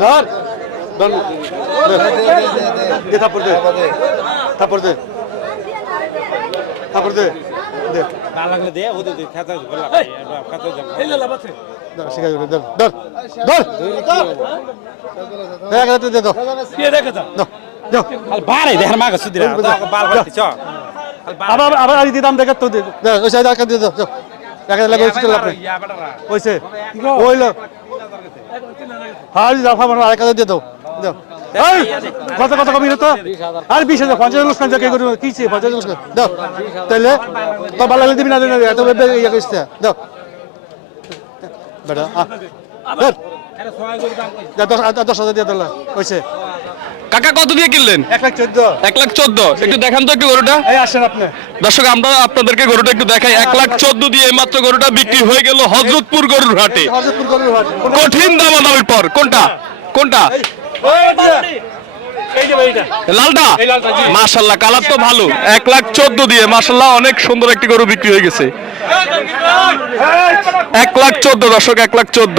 ধর। দে থাপড় দে। থাপড় দে। থাপড় দে। না লাগলে দে ওদের দে খেতে বলা খেতে আবার আবার আদি দাম দেখে তো ওই সাইড এক দাও ওইছে ওইলো হাল দাও মানে আরেক হাজার দিয়ে দাও। দাও। এই কত কত কমি তো। আর বিশ হাজার, পঞ্চাশ লোক কি করি কি চাই পঞ্চাশ লোক দাও। তাহলে তো ভালো দিবি না এত ইয়ে করিস দাও। বেটা। আরে দশ হাজার দিয়ে দিল হয়েছে কাকা কত দিয়ে কিনলেন এক লাখ চোদ্দ একটু দেখান তো একটু গরুটা দর্শক আমরা আপনাদেরকে গরুটা একটু দেখাই এক লাখ চোদ্দ দিয়ে মাত্র গরুটা বিক্রি হয়ে গেল হজরতপুর গরুর হাটে কঠিন দামাদামির পর কোনটা কোনটা লালটা। মাশাল্লাহ কালার তো ভালো এক লাখ চোদ্দ দিয়ে মাশাল্লাহ অনেক সুন্দর একটি গরু বিক্রি হয়ে গেছে এক লাখ চোদ্দ দর্শক এক লাখ চোদ্দ